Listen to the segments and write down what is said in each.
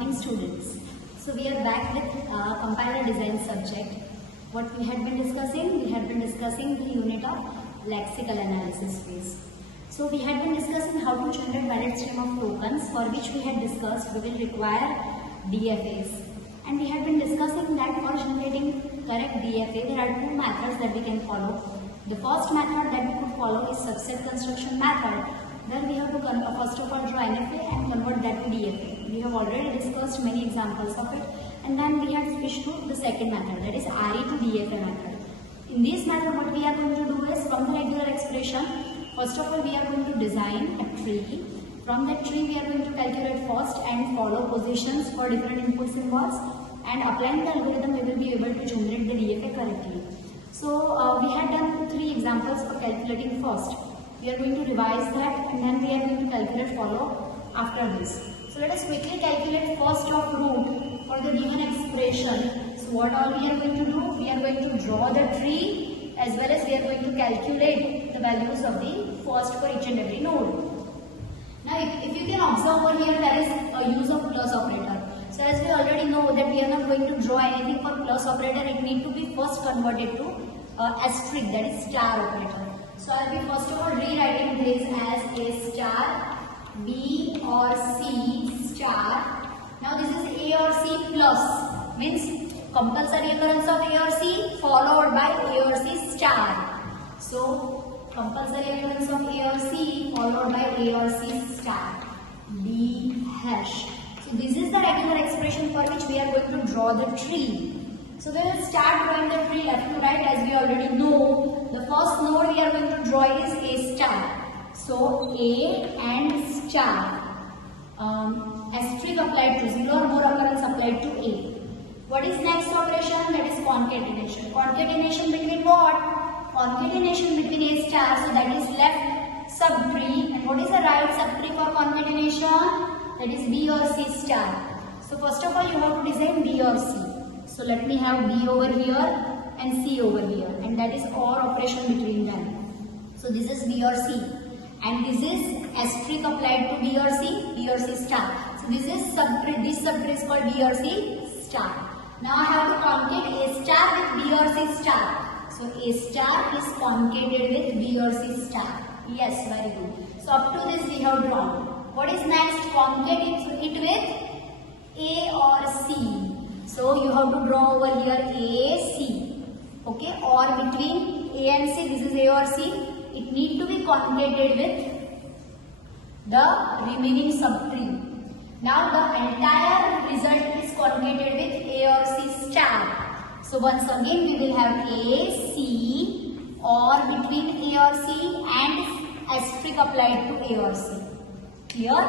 morning students. So we are back with compiler design subject. What we had been discussing? We had been discussing the unit of lexical analysis phase. So we had been discussing how to generate valid stream of tokens, for which we had discussed we will require DFAs. And we had been discussing that for generating correct DFA there are two methods that we can follow. The first method that we could follow is subset construction method. Then we have to first of all draw NFA and convert that to DFA. We have already discussed many examples of it, and then we have switched to the second method, that is RE to DFA method. In this method what we are going to do is, from the regular expression, first of all we are going to design a tree. From that tree we are going to calculate first and follow positions for different input symbols, and applying the algorithm we will be able to generate the DFA correctly. So we had done three examples for calculating first. We are going to revise that, and then we are going to calculate follow after this. So let us quickly calculate first of root for the given expression. So what all we are going to do? We are going to draw the tree, as well as we are going to calculate the values of the first for each and every node. Now if you can observe over here, there is a use of plus operator. So as we already know that we are not going to draw anything for plus operator, it need to be first converted to asterisk, that is star operator. So I will be first of all rewriting this as A star, B or C star. Now this is A or C plus, means compulsory occurrence of A or C followed by A or C star. So compulsory occurrence of A or C followed by A or C star. B hash. So this is the regular expression for which we are going to draw the tree. So we will start drawing the tree left to right. As we already know, the first node we are going to draw is A star. So A and star. Asterisk applied to 0 or more occurrence applied to A. What is next operation? That is concatenation. Concatenation between what? Concatenation between A star. So that is left subtree. And what is the right subtree for concatenation? That is B or C star. So first of all you have to design B or C. So let me have B over here and C over here, and that is OR operation between them. So this is B or C, and this is asterisk applied to B or C star. So this is subtree, this subtree is called B or C star. Now I have to concate A star with B or C star. So A star is concated with B or C star. Yes, very good. So up to this we have drawn. What is next? Concate it with A or C. So you have to draw over here A, C. Okay, or between A and C, this is A or C. It need to be concated with the remaining subtree. Now the entire result is concated with A or C star. So once again we will have A, C, or between A or C and asterisk applied to A or C. Clear?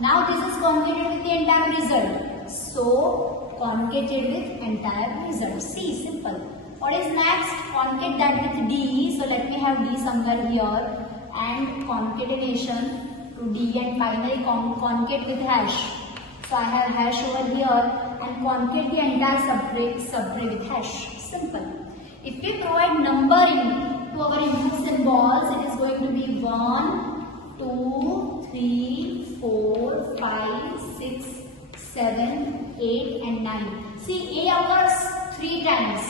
Now this is concated with the entire result. So concated with entire result. See, simple. What is next? Concate that with D. So let me have D somewhere here, and concatenation to D, and finally concate with hash. So I have hash over here, and concate the entire subtree with hash. Simple. If we provide numbering to our input symbols, it is going to be 1, 2, 3, 4, 5, 6, 7, 8 and 9. See, A occurs 3 times,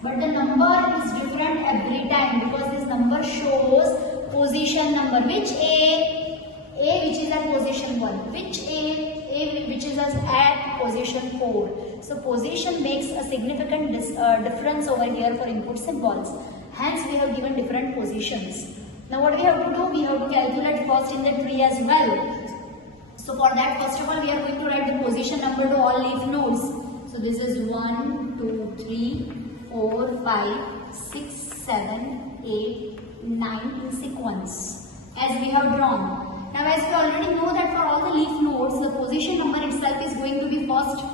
but the number is different every time, because this number shows position number. Which A? A which is at position 1. Which A? A which is at position 4. So position makes a significant difference over here for input symbols. Hence we have given different positions. Now what we have to do? We have to calculate first in the tree as well. So for that, first of all, we are going to write the position number to all leaf nodes. So this is 1, 2, 3, 4, 5, 6, 7, 8, 9 in sequence, as we have drawn. Now as we already know that for all the leaf nodes, the position number itself is going to be first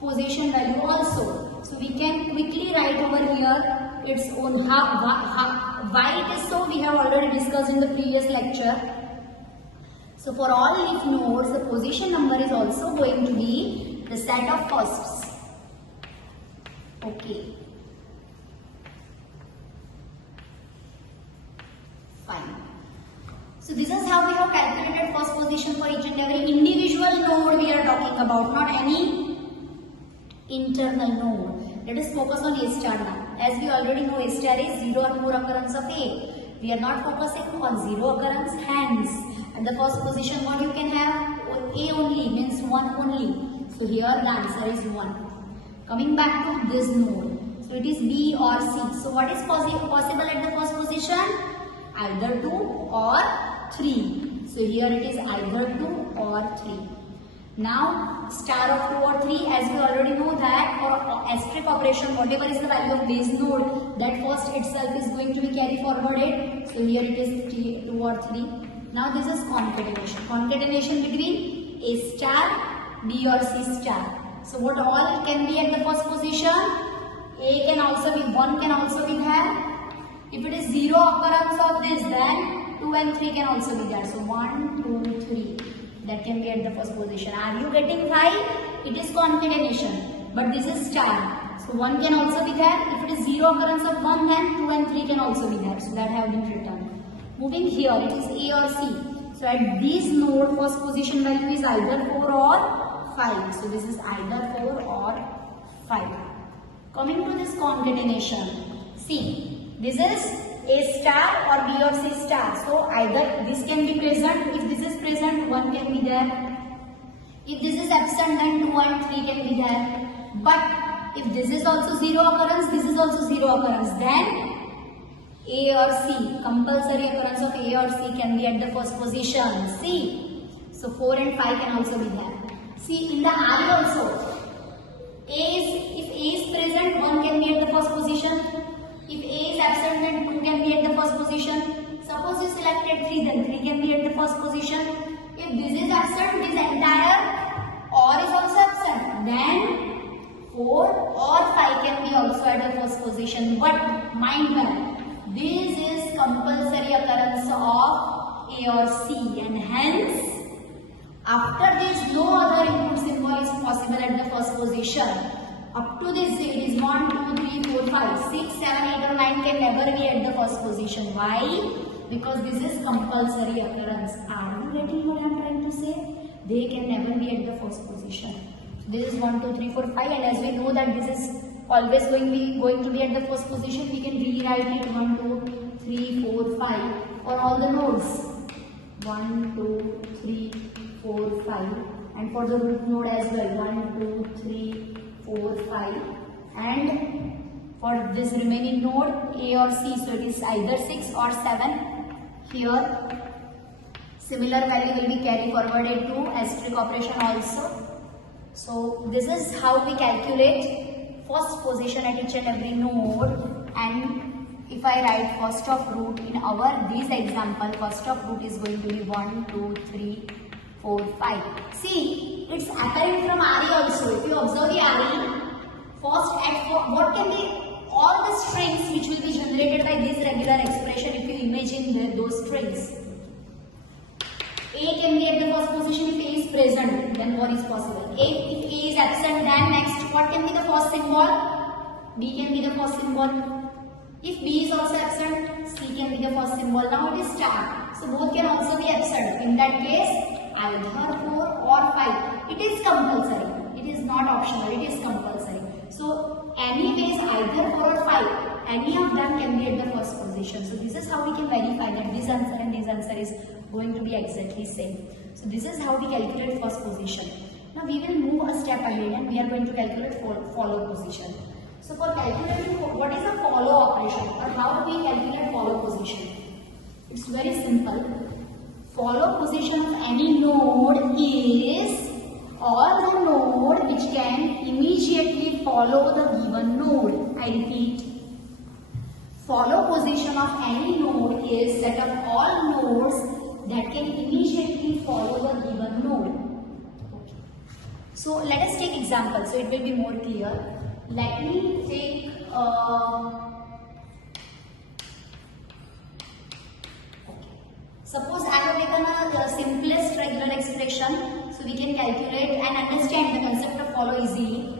position value also. So we can quickly write over here its own. Why it is so, we have already discussed in the previous lecture. So for all leaf nodes, the position number is also going to be the set of firsts. Okay. Fine. So this is how we have calculated first position for each and every individual node we are talking about, not any internal node. Let us focus on A star now. As we already know, A star is 0 or more occurrence of A. We are not focusing on 0 occurrence, hence at the first position what you can have? A only, means 1 only. So here the answer is 1. Coming back to this node. So it is B or C. So what is possible at the first position? Either 2 or 3. So here it is either 2 or 3. Now star of 2 or 3, as we already know that for asterisk operation, whatever is the value of base node, that first itself is going to be carry forwarded. So here it is 2 or 3. Now this is concatenation. Concatenation between A star, B or C star. So what all can be at the first position? A can also be, 1 can also be there. If it is 0 occurrence of this, then 2 and 3 can also be there. So 1, 2, 3. That can be at the first position. Are you getting why? It is concatenation. But this is star. So 1 can also be there. If it is 0 occurrence of 1, then 2 and 3 can also be there. So that have been written. Moving here, it is A or C. So at this node, first position value is either 4 or 5. So this is either 4 or 5. Coming to this concatenation. See, this is A star or B or C star. So either this can be present. If this is present, 1 can be there. If this is absent, then 2 and 3 can be there. But if this is also 0 occurrence, this is also 0 occurrence, then A or C, compulsory occurrence of A or C can be at the first position. See, so 4 and 5 can also be there. See, in the array also, if A is present, 1 can be at the first position. If A is absent, then 2 can be at the first position. Suppose you selected 3, then 3 can be at the first position. If this is absent, this entire OR is also absent, then 4 or 5 can be also at the first position. But mind well, this is compulsory occurrence of A or C, and hence after this no other input symbol is possible at the first position. Up to this it is 1, 2, 3, 4, 5, 6, 7, 8 or 9 can never be at the first position. Why? Because this is compulsory occurrence. Are you getting what I am trying to say? They can never be at the first position. So this is 1, 2, 3, 4, 5, and as we know that this is always going to be at the first position, we can rewrite it 1, 2, 3, 4, 5 for all the nodes. 1, 2, 3, 4, 5, and for the root node as well. 1, 2, 3, 4, 5, and for this remaining node A or C, so it is either 6 or 7. Here similar value will be carried forwarded to asterisk operation also. So this is how we calculate first position at each and every node. And if I write first of root in this example, first of root is going to be 1, 2, 3, 4, 5. See, it's apparent from array also. If you observe the array, first at what can be all the strings which will be generated by this regular expression if you imagine those strings. A can be at the first position if A is present, then what is possible? If A is absent, then next what can be the first symbol? B can be the first symbol. If B is also absent, C can be the first symbol. Now it is star. So both can also be absent. In that case, either 4 or 5. It is compulsory. It is not optional. It is compulsory. So anyways, either 4 or 5, any of them can be at the first position. So this is how we can verify that this answer and this answer is going to be exactly same. So this is how we calculate first position. Now we will move a step ahead and we are going to calculate follow position. So for calculating what is a follow operation or how we calculate follow position? It's very simple. Follow position of any node is all the node which can immediately follow the given node. I repeat. Follow position of any node is set of all nodes that can immediately follow the given node. Okay. So let us take example so it will be more clear. Let me take suppose I have taken the simplest regular expression, so we can calculate and understand the concept of follow easily.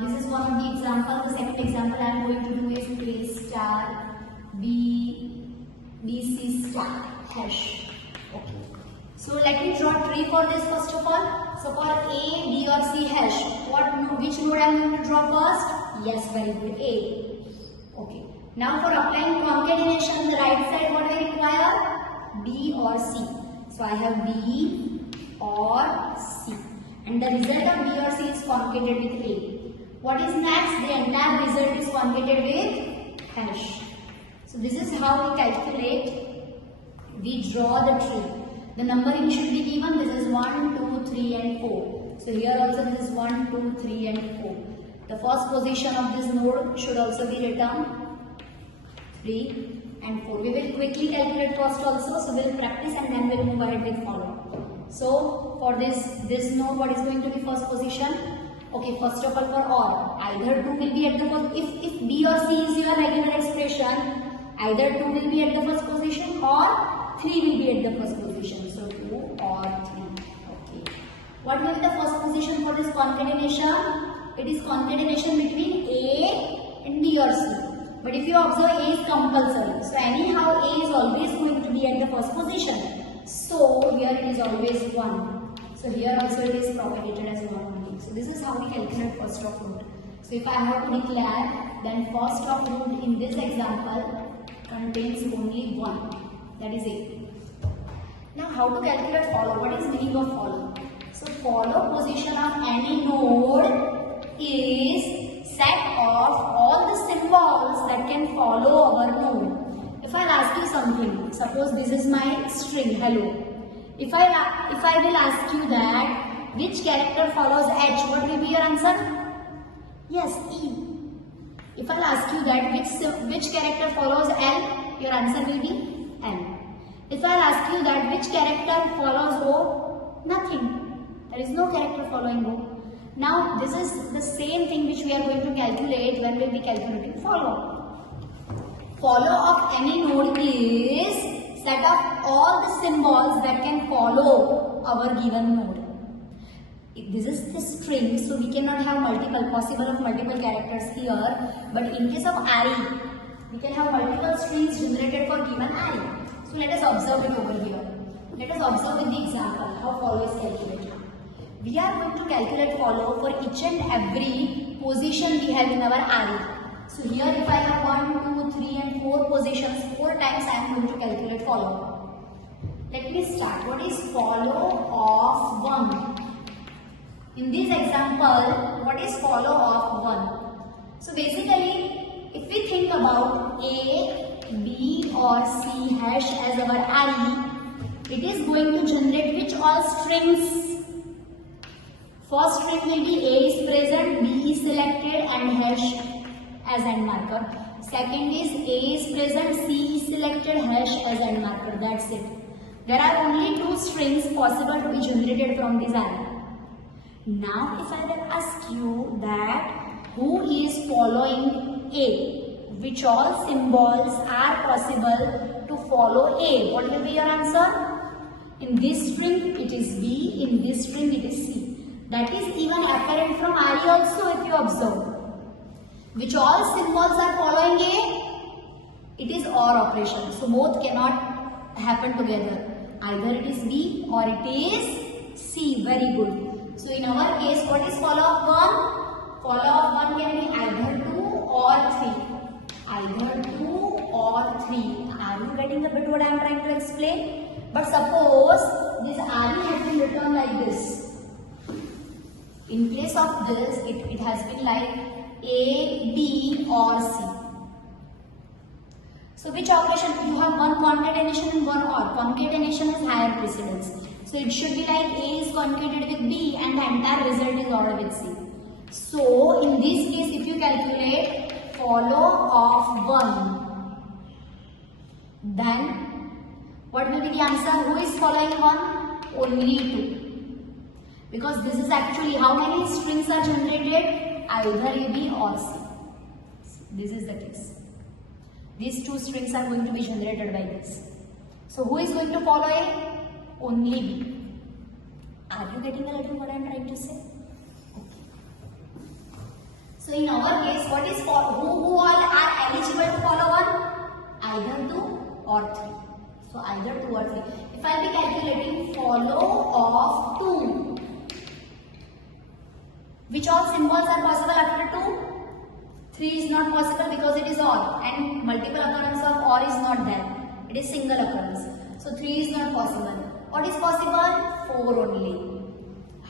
This is one of the examples. The second example I am going to do is A star B C star hash. Okay. So let me draw tree for this first of all. So for A, B or C hash, which node I am going to draw first? Yes, very good, A. Okay. Now for applying concatenation, the right side what I require? B or C. So I have B or C. And the result of B or C is concatenated with A. What is next? The entire result is concatenated with hash. So this is how we calculate, we draw the tree. The numbering should be given. This is 1, 2, 3 and 4. So here also this is 1, 2, 3 and 4. The first position of this node should also be written 3 and 4. We will quickly calculate first also. So we will practice and then we will move ahead with follow. So for this node, what is going to be first position? Okay, first of all for OR, either 2 will be at the first, if B or C is your regular expression, either 2 will be at the first position or 3 will be at the first position. So 2 or 3. Okay. What will be the first position for this concatenation? It is concatenation between A and B or C. But if you observe, A is compulsory. So anyhow A is always going to be at the first position. So here it is always 1. So here also it is propagated as 1 only. So this is how we calculate first of root. So if I have to declare, then first of root in this example contains only 1. That is A. Now how to calculate follow? What is meaning of follow? So follow position of any node is set of all the symbols that can follow our node. If I ask you something, suppose this is my string hello. If I will ask you that which character follows H, what will be your answer? Yes, E. If I will ask you that which character follows L, your answer will be M. If I ask you that which character follows O, nothing. There is no character following O. Now this is the same thing which we are going to calculate when we will be calculating follow. Follow of any node is set of all the symbols that can follow our given node. This is the string, so we cannot have multiple characters here. But in case of array, we can have multiple strings generated for given array. So let us observe it over here. Let us observe with the example how follow is calculated. We are going to calculate follow for each and every position we have in our array. So here if I have 1, 2, 3 and 4 positions, 4 times I am going to calculate follow. Let me start. What is follow of 1? In this example, what is follow of 1? So basically, if we think about A, B or C hash as our array, it is going to generate which all strings? First string will be A is present, B is selected and hash as end marker. Second is A is present, C is selected, hash as end marker. That's it. There are only 2 strings possible to be generated from this array. Now if I will ask you that who is following A, which all symbols are possible to follow A, what will be your answer? In this string it is B, in this string it is C. That is even apparent from array also if you observe. Which all symbols are following A? It is OR operation. So both cannot happen together. Either it is B or it is C. Very good. So in our case, what is follow of 1? Follow of 1 can be either 2 or 3. Either 2 or 3. Are you getting a bit what I am trying to explain? But suppose this array has been written like this. In place of this, it has been like A, B or C. So which operation? You have one concatenation and one OR. Concatenation is higher precedence. So it should be like A is concatenated with B and the entire result is OR with C. So in this case, if you calculate follow of 1, then what will be the answer? Who is following 1? Only 2. Because this is actually how many strings are generated? Either A, B or C. This is the case. These 2 strings are going to be generated by this. So who is going to follow A? Only B. Are you getting a little what I am trying to say? Okay. So in our case, what is who all are eligible to follow 1? Either 2 or 3. So either 2 or 3. If I will be calculating follow of 2, which all symbols are possible after 2? 3 is not possible because it is OR, and multiple occurrence of OR is not there. It is single occurrence. So 3 is not possible. What is possible? 4 only.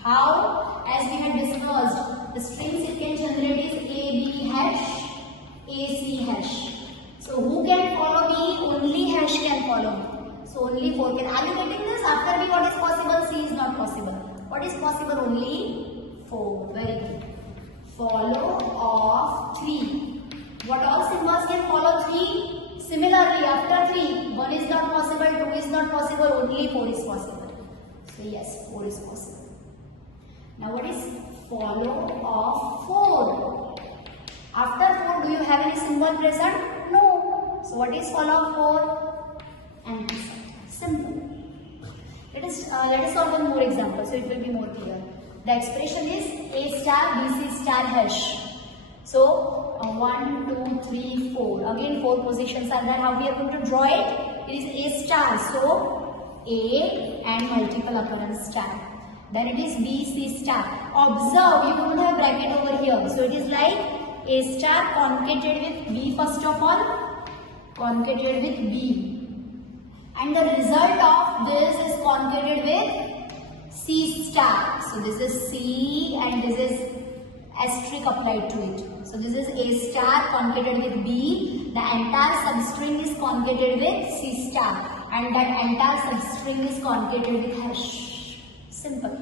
How? As we had discussed, the strings it can generate is AB hash, AC hash. So who can follow me? Only hash can follow me. So only 4 can. Are you getting this? After B, what is possible? C is not possible. What is possible? Only 4. Very good. Follow of 3. What all symbols can follow 3? Similarly, after 3, 1 is not possible, 2 is not possible, only 4 is possible. So yes, 4 is possible. Now what is follow of 4? After 4, do you have any symbol present? No. So what is follow of 4? Empty set. Simple. Let us solve one more example so it will be more clear. The expression is A star BC star hash. So 1, 2, 3, 4. Again 4 positions are there. How we are going to draw it? It is A star. So A and multiple occurrence star. Then it is B, C star. Observe, you don't have bracket over here. So it is like A star concatenated with B first of all. Concatenated with B. And the result of this is concatenated with C star. So this is C and this is asterisk applied to it. So this is A star concatenated with B. The entire substring is concatenated with C star. And that entire substring is concatenated with hash. Simple.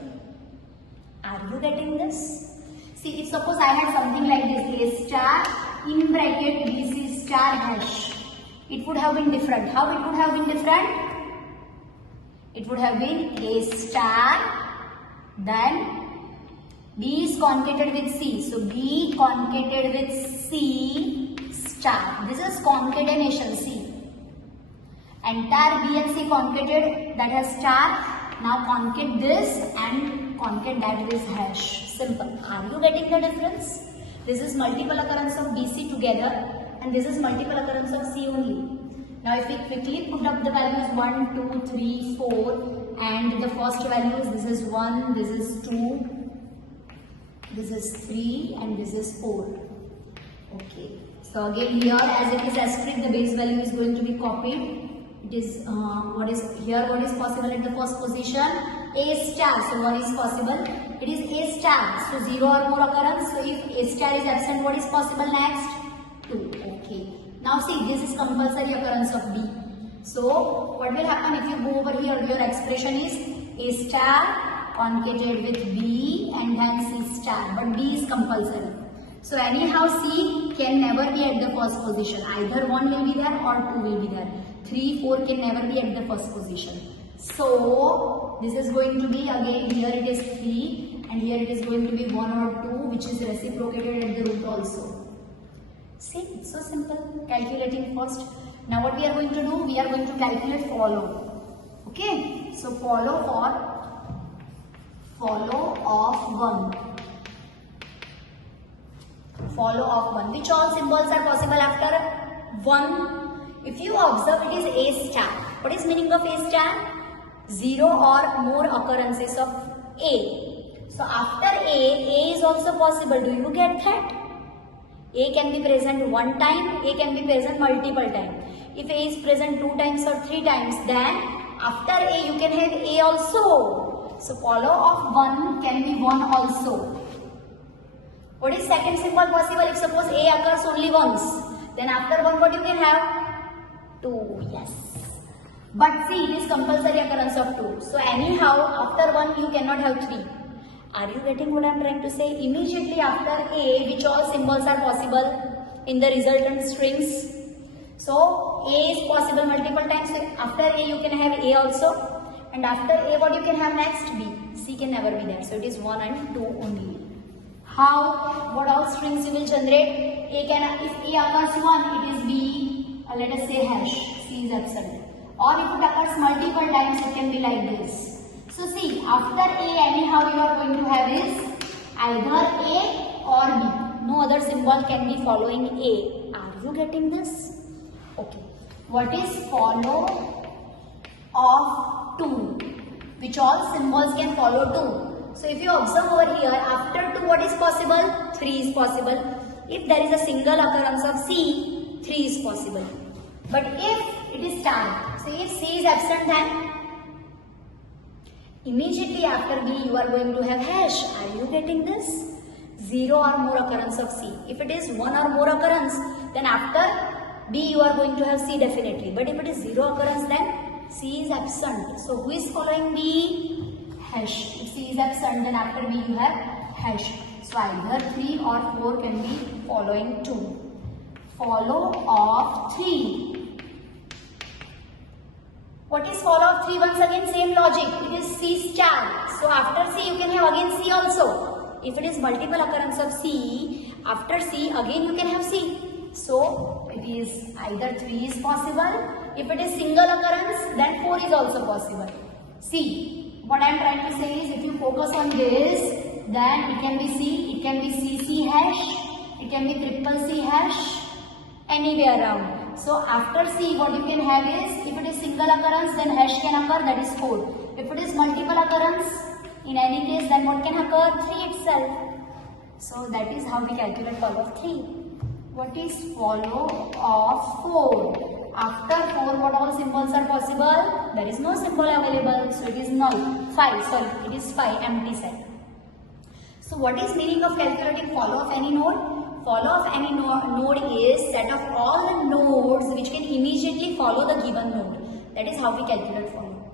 Are you getting this? See, if suppose I had something like this, A star in bracket BC star hash, it would have been different. How it would have been different? It would have been A star, then B is concatenated with C. So B concatenated with C star. This is concatenation, see. Entire B and C concatenated, that has star. Now concate this and concate that with hash. Simple. Are you getting the difference? This is multiple occurrence of BC together and this is multiple occurrence of C only. Now if we quickly put up the values 1, 2, 3, 4 and the first values, this is 1, this is 2, this is 3 and this is 4. Okay. So again here as it is asterisk, the base value is going to be copied. It is what is possible at the first position? A star. So what is possible? It is A star. So 0 or more occurrence. So if A star is absent, what is possible next? 2. Okay. Now see, this is compulsory occurrence of B. So what will happen if you go over here? Your expression is A star concatenated with B and then C star. But B is compulsory. So anyhow C can never be at the first position. Either 1 will be there or 2 will be there. 3, 4 can never be at the first position. So this is going to be again here it is 3 and here it is going to be 1 or 2 which is reciprocated at the root also. See, it's so simple. Calculating first. Now what we are going to do? We are going to calculate follow. Okay. So follow of 1. Follow of 1. Which all symbols are possible after 1? If you observe, it is A star. What is meaning of A star? 0 or more occurrences of A. So after A is also possible. Do you get that? A can be present one time, A can be present multiple times. If A is present 2 times or 3 times, then after A you can have A also. So follow of 1 can be 1 also. What is second symbol possible? If suppose A occurs only once, then after 1 what you can have? 2, yes. But see, it is compulsory occurrence of 2. So anyhow, after 1 you cannot have 3. Are you getting what I am trying to say? Immediately after A, which all symbols are possible in the resultant strings? So A is possible multiple times. So after A you can have A also. And after A what you can have next? B. C can never be there. So it is 1 and 2 only. How? What all strings you will generate? A can, if A occurs 1, it is B, let us say hash, C is absent. Or if it occurs multiple times, it can be like this. So see, after A anyhow you are going to have is either A or B. No other symbol can be following A. Are you getting this? Okay. What is follow of 2. Which all symbols can follow 2? So if you observe over here, after 2 what is possible? 3 is possible. If there is a single occurrence of C, 3 is possible. But if it is star, so if C is absent, then immediately after B you are going to have hash. Are you getting this? 0 or more occurrence of C. If it is 1 or more occurrence, then after B you are going to have C definitely. But if it is 0 occurrence, then C is absent. So who is following B? Hash. If C is absent, then after B you have hash. So either 3 or 4 can be following 2. Follow of 3. What is follow of 3? Once again same logic. It is C star. So after C you can have again C also. If it is multiple occurrence of C, after C again you can have C. So it is either 3 is possible. If it is single occurrence, then 4 is also possible. See, what I am trying to say is, if you focus on this, then it can be C, it can be CC hash, it can be triple C hash, anywhere around. So after C, what you can have is, if it is single occurrence, then hash can occur, that is 4. If it is multiple occurrence, in any case, then what can occur? 3 itself. So that is how we calculate follow of 3. What is follow of 4? After 4, what all symbols are possible? There is no symbol available, so it is null. 5, sorry, it is 5, empty set. So what is meaning of calculating follow of any node? Follow of any node is set of all the nodes which can immediately follow the given node. That is how we calculate follow.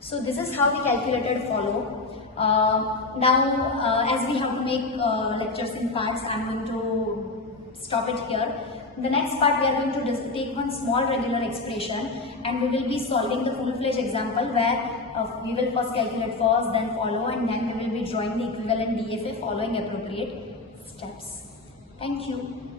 So this is how we calculated follow. Now as we have to make lectures in parts, I am going to stop it here. In the next part we are going to take one small regular expression and we will be solving the full-fledged example where we will first calculate first, then follow, and then we will be drawing the equivalent DFA following appropriate steps. Thank you.